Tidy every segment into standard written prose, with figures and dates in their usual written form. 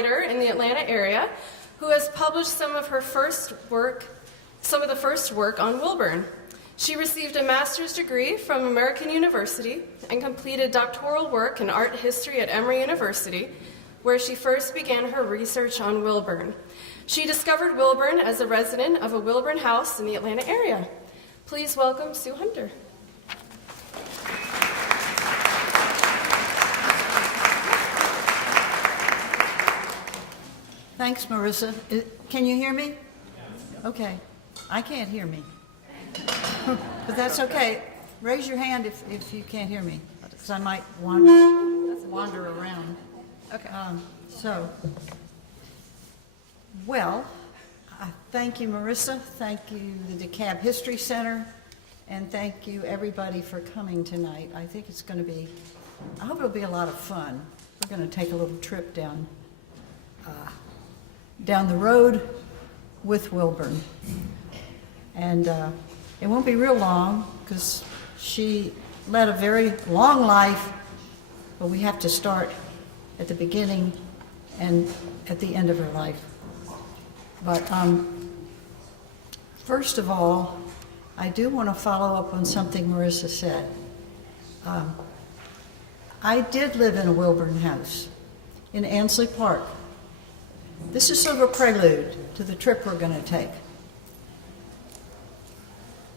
writer in the Atlanta area who has published some of the first work on Wilburn. She received a master's degree from American University and completed doctoral work in art history at Emory University, where she first began her research on Wilburn. She discovered Wilburn as a resident of a Wilburn house in the Atlanta area. Please welcome Sue Hunter. Thanks, Marissa. Can you hear me? Okay. I can't hear me. But that's okay. Raise your hand if you can't hear me, because I might wander around. Okay. Thank you, Marissa. Thank you, the DeKalb History Center, and thank you, everybody, for coming tonight. I think it's going to be, I hope it'll be a lot of fun. We're going to take a little trip down the road with Wilburn. And it won't be real long, because she led a very long life, but we have to start at the beginning and at the end of her life. But first of all, I do want to follow up on something Marissa said. I did live in a Wilburn house in Ansley Park. This is sort of a prelude to the trip we're going to take.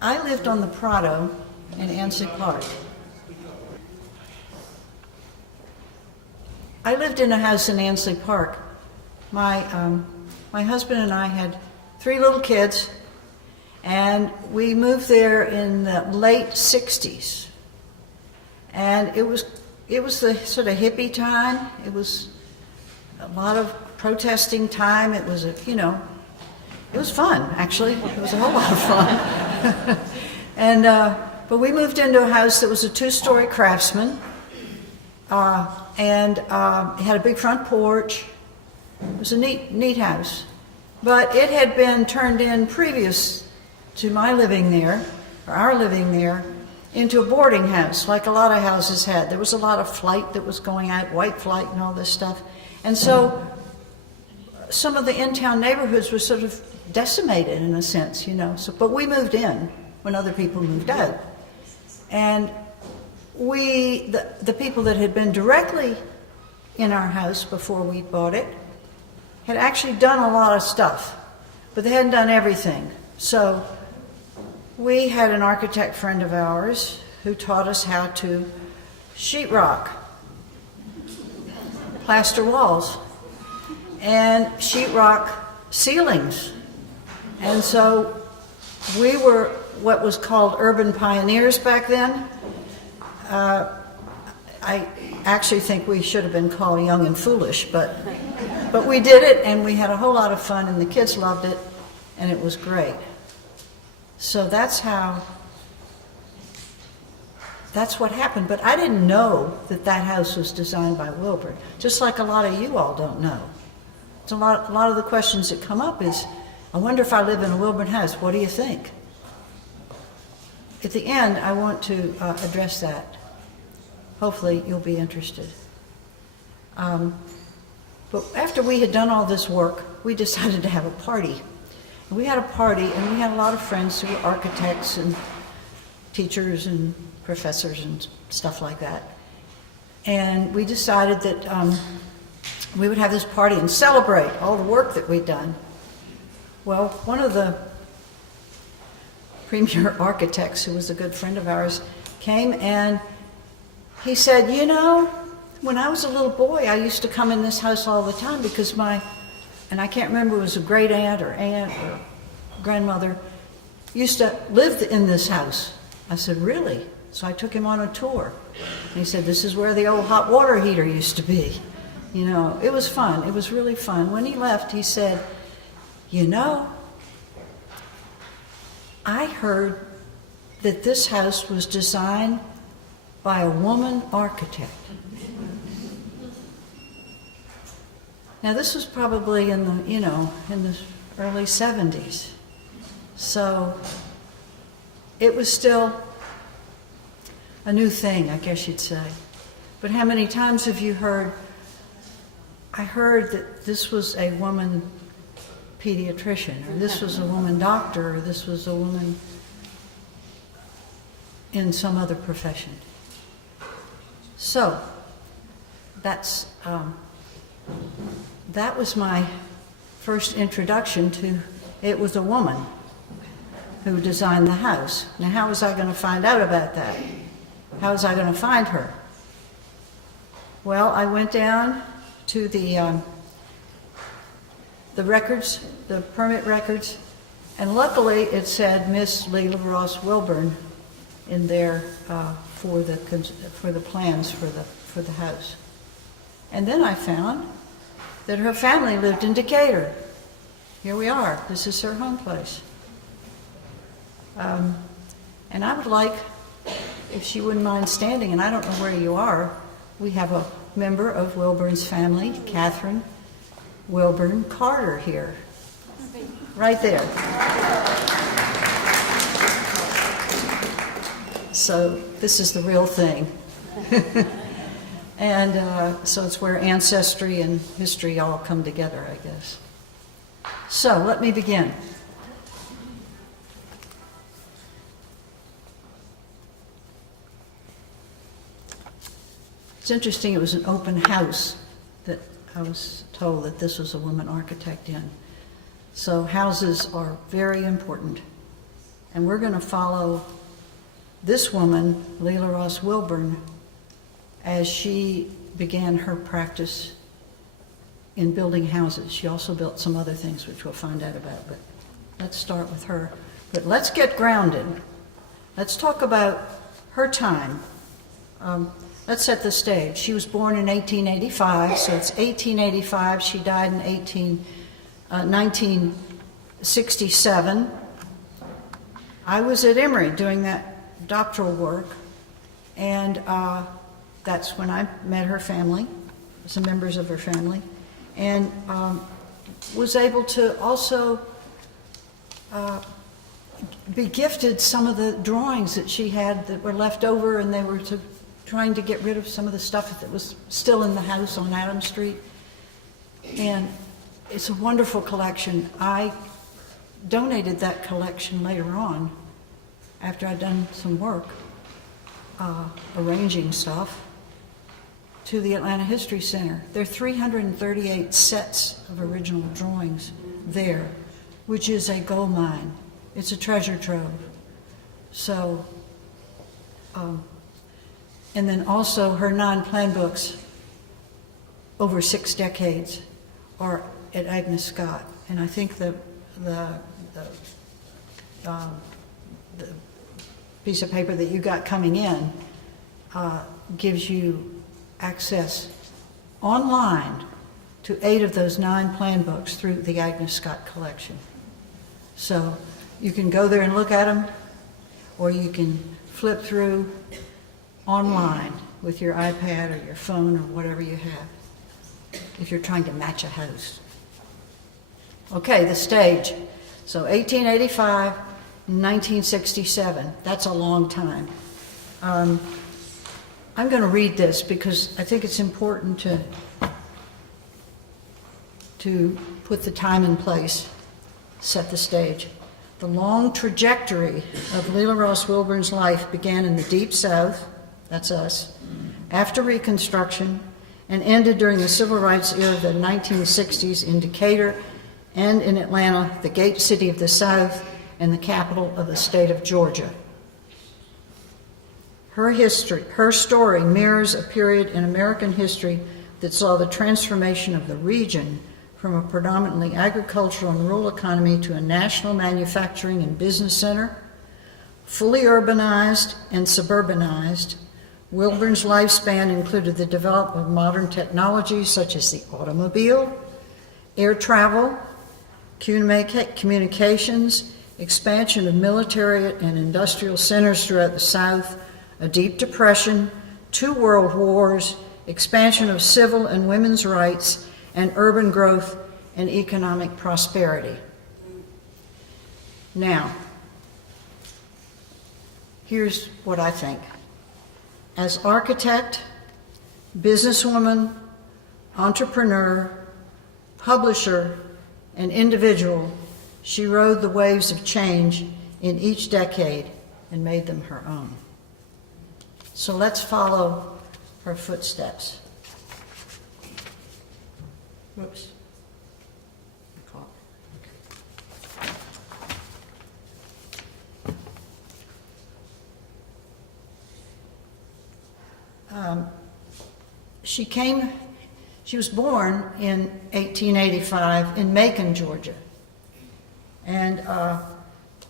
I lived on the Prado in Ansley Park. I lived in a house in Ansley Park. My husband and I had 3 little kids, and we moved there in the late 60s. And it was the sort of hippie time. It was a lot of protesting time. It was it was fun, actually. It was a whole lot of fun. But we moved into a house that was a 2-story Craftsman, and it had a big front porch. It was a neat house. But it had been turned in previous to my living there, or our living there, into a boarding house, like a lot of houses had. There was a lot of flight that was going out, white flight and all this stuff. And so some of the in-town neighborhoods were sort of decimated in a sense, but we moved in when other people moved out. And the people that had been directly in our house before we bought it had actually done a lot of stuff, but they hadn't done everything. So we had an architect friend of ours who taught us how to sheetrock, plaster walls, and sheetrock ceilings. And so we were what was called urban pioneers back then. I actually think we should have been called young and foolish, but we did it, and we had a whole lot of fun, and the kids loved it, and it was great. So that's what happened. But I didn't know that house was designed by Wilburn, just like a lot of you all don't know. So a lot of the questions that come up is, I wonder if I live in a Wilburn house, what do you think? At the end, I want to address that. Hopefully, you'll be interested. But after we had done all this work, we decided to have a party. And we had a party, and we had a lot of friends who were architects and teachers and professors and stuff like that. And we decided that we would have this party and celebrate all the work that we'd done. Well, one of the premier architects, who was a good friend of ours, came and he said, when I was a little boy, I used to come in this house all the time because and I can't remember, it was a great aunt or grandmother, used to live in this house. I said, really? So I took him on a tour. And he said, this is where the old hot water heater used to be. It was fun. It was really fun. When he left, he said, I heard that this house was designed by a woman architect. Now this was probably in the early 70s. So it was still a new thing, I guess you'd say. But how many times have you heard, I heard that this was a woman pediatrician, or this was a woman doctor, or this was a woman in some other profession. So, that was my first introduction to, it was a woman who designed the house. Now, how was I going to find out about that? How was I going to find her? Well, I went down to the records, the permit records, and luckily it said Miss Leila Ross Wilburn in there for the plans for the house. And then I found that her family lived in Decatur. Here we are. This is her home place. And I would like, if she wouldn't mind standing, and I don't know where you are, we have a member of Wilburn's family, Catherine Wilburn Carter here. Right there. So this is the real thing. And so it's where ancestry and history all come together, I guess. So let me begin. It's interesting, it was an open house that I was told that this was a woman architect in. So houses are very important. And we're going to follow this woman, Leila Ross Wilburn, as she began her practice in building houses. She also built some other things which we'll find out about, but let's start with her. But let's get grounded. Let's talk about her time. Let's set the stage. She was born in 1885, so it's 1885. She died in 1967. I was at Emory doing that doctoral work, and that's when I met her family, some members of her family, and was able to also be gifted some of the drawings that she had that were left over, and they were trying to get rid of some of the stuff that was still in the house on Adams Street. And it's a wonderful collection. I donated that collection later on, after I'd done some work arranging stuff, to the Atlanta History Center. There are 338 sets of original drawings there, which is a gold mine. It's a treasure trove. So, and then also her non-plan books over 6 decades are at Agnes Scott. And I think the piece of paper that you got coming in gives you access online to 8 of those 9 plan books through the Agnes Scott collection. So you can go there and look at them, or you can flip through online with your iPad or your phone or whatever you have, if you're trying to match a house. Okay, the stage. So 1885, 1967. That's a long time. I'm going to read this because I think it's important to put the time and place, set the stage. The long trajectory of Leila Ross Wilburn's life began in the Deep South, that's us, after Reconstruction, and ended during the Civil Rights era of the 1960s in Decatur and in Atlanta, the gate city of the South and the capital of the state of Georgia. Her story mirrors a period in American history that saw the transformation of the region from a predominantly agricultural and rural economy to a national manufacturing and business center, fully urbanized and suburbanized. Wilburn's lifespan included the development of modern technologies such as the automobile, air travel, communications, expansion of military and industrial centers throughout the South, a deep depression, 2 world wars, expansion of civil and women's rights, and urban growth and economic prosperity. Now, here's what I think. As architect, businesswoman, entrepreneur, publisher, and individual, she rode the waves of change in each decade and made them her own. So let's follow her footsteps. Whoops. She was born in 1885 in Macon, Georgia. And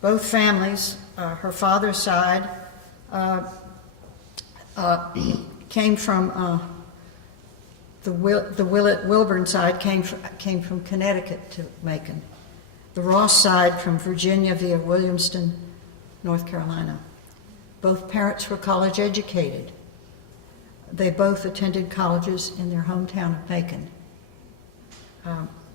both families, her father's side, came from the Wilburn side came from Connecticut to Macon. The Ross side from Virginia via Williamston, North Carolina. Both parents were college educated. They both attended colleges in their hometown of Macon.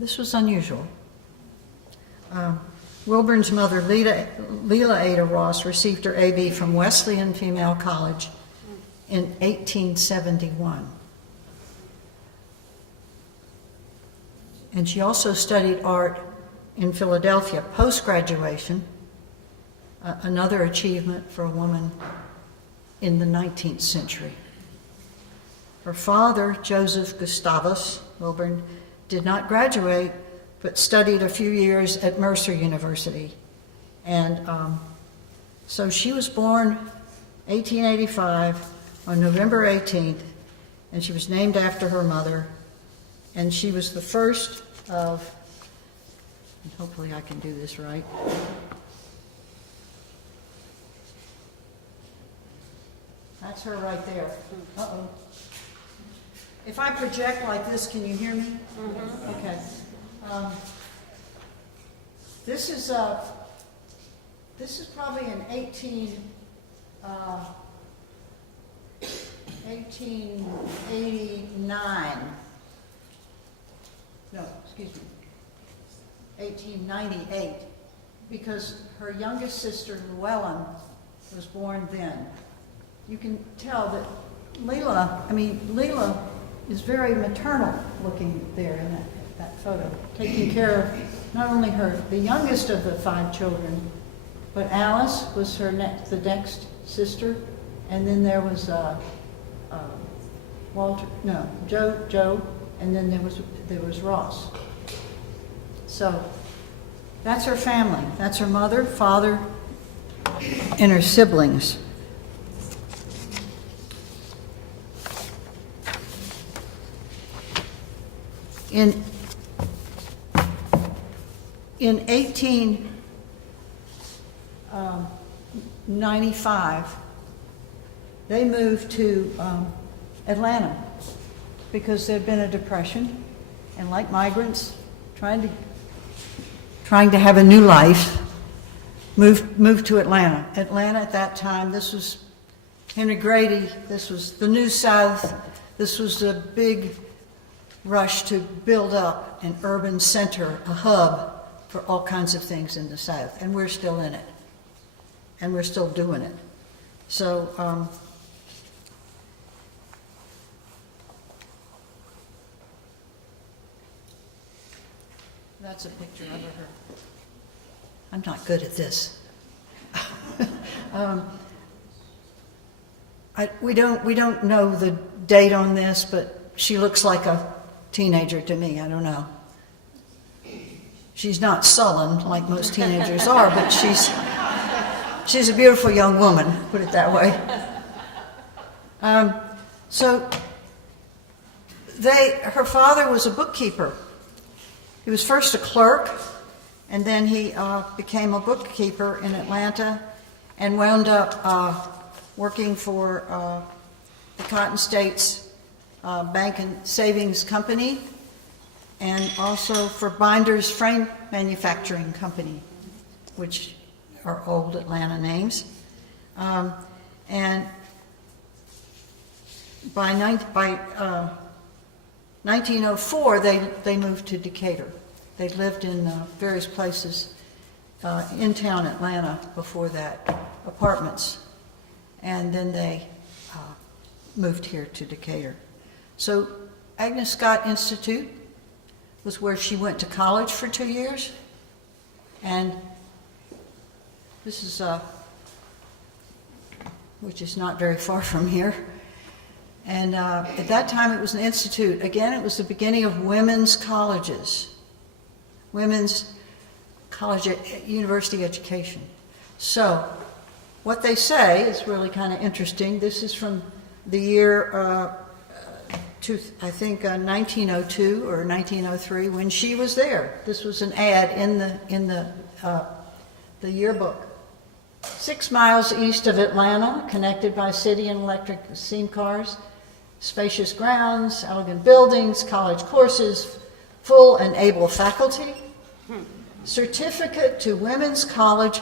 This was unusual. Wilburn's mother, Leila Ada Ross, received her A.B. from Wesleyan Female College in 1871. And she also studied art in Philadelphia post-graduation, another achievement for a woman in the 19th century. Her father, Joseph Gustavus Wilburn, did not graduate, but studied a few years at Mercer University. And so she was born 1885 on November 18th, and she was named after her mother. And she was the first of, and hopefully I can do this right. That's her right there. Uh-oh. If I project like this, can you hear me? Mm-hmm. Okay. This is probably an 1889. No, excuse me. 1898, because her youngest sister Llewellyn was born then. You can tell that Leila is very maternal looking there in that photo, taking care of not only the youngest of the 5 children, but Alice was the next sister, and then there was Joe, and then there was Ross. So that's her family. That's her mother, father, and her siblings. In 1895, they moved to Atlanta because there had been a depression, and like migrants, trying to have a new life, moved to Atlanta. Atlanta at that time, this was Henry Grady, this was the New South, this was the big rush to build up an urban center, a hub for all kinds of things in the South, and we're still in it, and we're still doing it. So that's a picture of her. I'm not good at this. We don't know the date on this, but she looks like a teenager to me. I don't know. She's not sullen like most teenagers are, but she's a beautiful young woman, put it that way. So her father was a bookkeeper. He was first a clerk, and then he became a bookkeeper in Atlanta and wound up working for the Cotton States Bank and Savings Company, and also for Binder's Frame Manufacturing Company, which are old Atlanta names. And by 1904, they moved to Decatur. They lived in various places in town Atlanta before that, apartments. And then they moved here to Decatur. So Agnes Scott Institute was where she went to college for 2 years. And this is, which is not very far from here. And at that time it was an institute. Again, it was the beginning of women's colleges, women's college, university education. So what they say is really kind of interesting. This is from the year, I think 1902 or 1903, when she was there. This was an ad in the yearbook. 6 miles east of Atlanta, connected by city and electric steam cars, spacious grounds, elegant buildings, college courses, full and able faculty. Certificate to Women's College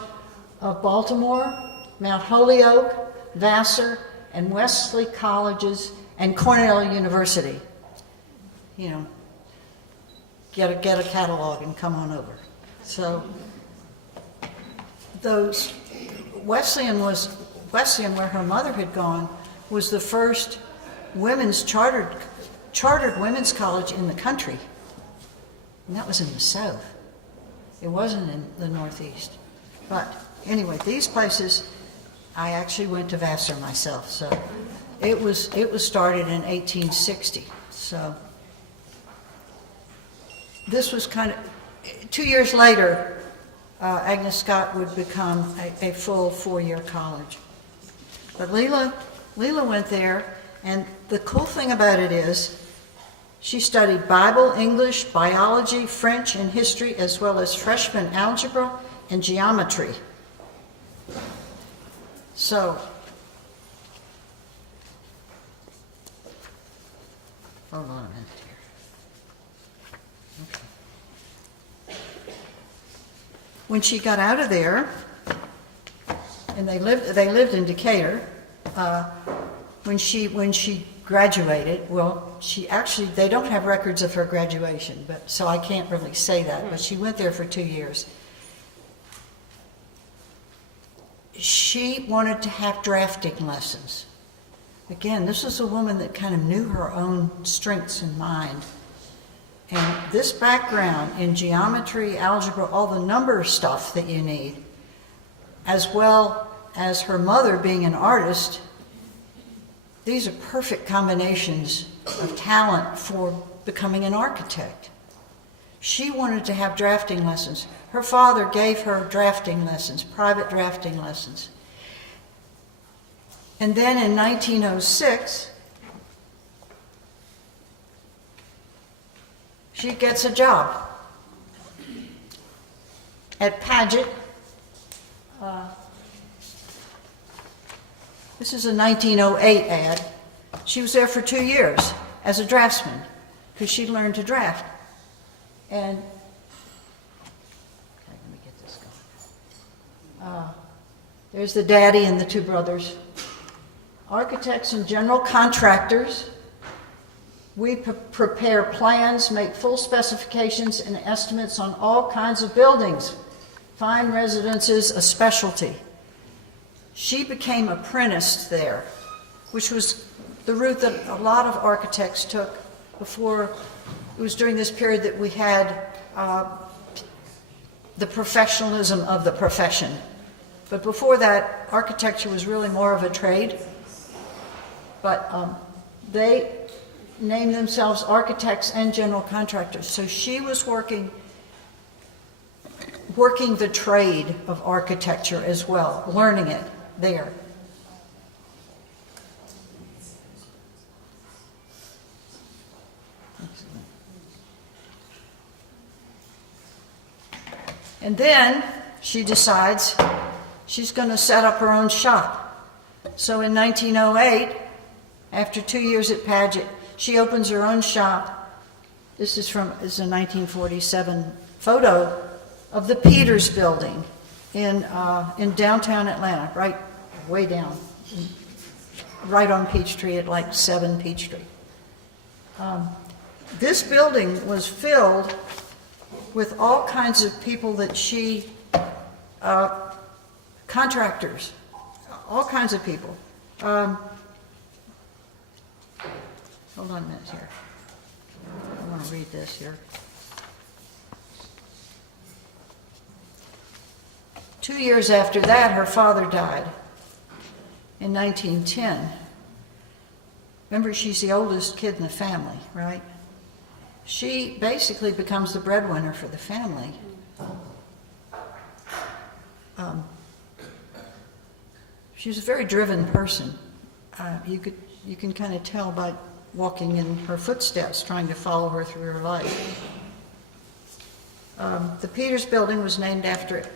of Baltimore, Mount Holyoke, Vassar, and Wesley Colleges, and Cornell University. You know, get a catalog and come on over. So those Wesleyan, where her mother had gone, was the first women's chartered women's college in the country. And that was in the South. It wasn't in the Northeast. But anyway, these places, I actually went to Vassar myself. So it was started in 1860. So this was kind of 2 years later. Agnes Scott would become a full 4-year college. But Leila went there, and the cool thing about it is she studied Bible, English, biology, French, and history, as well as freshman algebra and geometry. So, hold on a minute here. Okay. When she got out of there, and they lived in Decatur, when she graduated, well, they don't have records of her graduation, but so I can't really say that, but she went there for 2 years. She wanted to have drafting lessons. Again, this was a woman that kind of knew her own strengths in mind. And this background in geometry, algebra, all the number stuff that you need, as well as her mother being an artist, these are perfect combinations of talent for becoming an architect. She wanted to have drafting lessons. Her father gave her drafting lessons, private drafting lessons. And then in 1906, she gets a job at Paget. This is a 1908 ad. She was there for 2 years as a draftsman because she learned to draft. And okay, let me get this going. There's the daddy and the 2 brothers. Architects and general contractors. We prepare plans, make full specifications and estimates on all kinds of buildings. Fine residences, a specialty. She became apprenticed there, which was the route that a lot of architects took before. It was during this period that we had the professionalism of the profession. But before that, architecture was really more of a trade. But they named themselves architects and general contractors. So she was working the trade of architecture as well, learning it there. And then she decides she's going to set up her own shop. So in 1908, after 2 years at Paget, she opens her own shop. This is a 1947 photo of the Peters Building in downtown Atlanta, right way down, right on Peachtree at like 7 Peachtree. This building was filled with all kinds of people that she, contractors, all kinds of people. Hold on a minute here. to read this here. 2 years after that, her father died in 1910. Remember, she's the oldest kid in the family, right? She basically becomes the breadwinner for the family. She was a very driven person. You can kind of tell by walking in her footsteps, trying to follow her through her life. The Peters Building was named after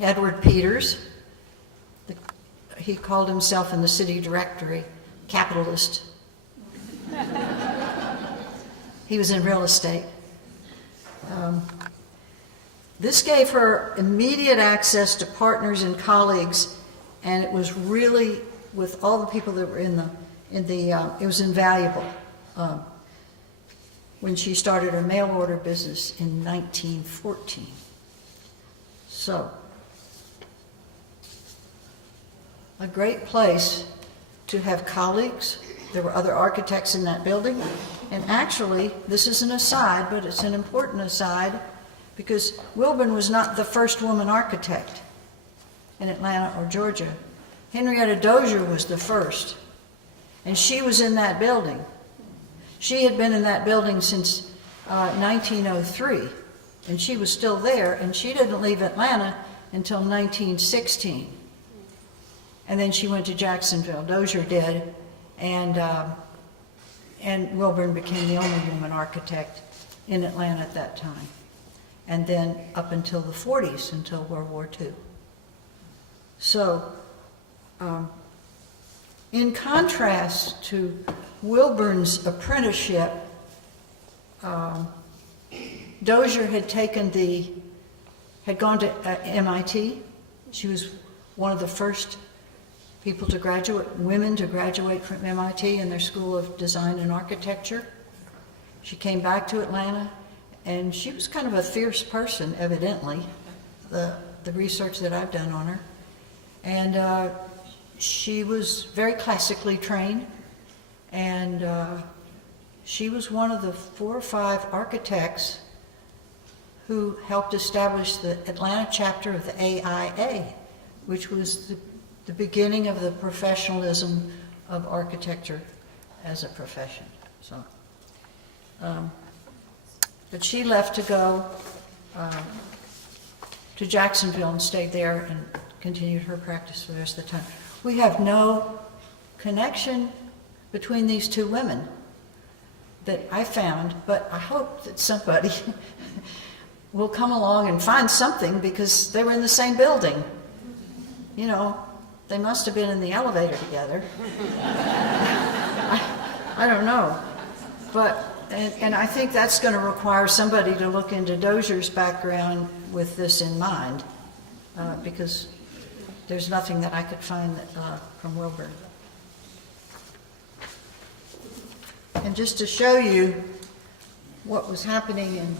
Edward Peters. He called himself in the city directory capitalist. He was in real estate. This gave her immediate access to partners and colleagues, and it was really, with all the people that were it was invaluable. When she started her mail order business in 1914. So, a great place to have colleagues. There were other architects in that building. And actually, this is an aside, but it's an important aside, because Wilburn was not the first woman architect in Atlanta or Georgia. Henrietta Dozier was the first. And she was in that building. She had been in that building since 1903. And she was still there, and she didn't leave Atlanta until 1916. And then she went to Jacksonville. Dozier did, and Wilburn became the only woman architect in Atlanta at that time. And then up until the 40s, until World War II. So, in contrast to Wilburn's apprenticeship, Dozier had gone to MIT. She was one of the first women to graduate from MIT in their School of Design and Architecture. She came back to Atlanta, and she was kind of a fierce person, evidently, the research that I've done on her. And she was very classically trained, and she was one of the 4 or 5 architects who helped establish the Atlanta chapter of the AIA, which was the beginning of the professionalism of architecture as a profession. So, but she left to go to Jacksonville and stayed there and continued her practice for the rest of the time. We have no connection between these 2 women that I found, but I hope that somebody will come along and find something, because they were in the same building. You know, they must have been in the elevator together. I don't know. But, and I think that's going to require somebody to look into Dozier's background with this in mind, because there's nothing that I could find from Wilburn. And just to show you what was happening in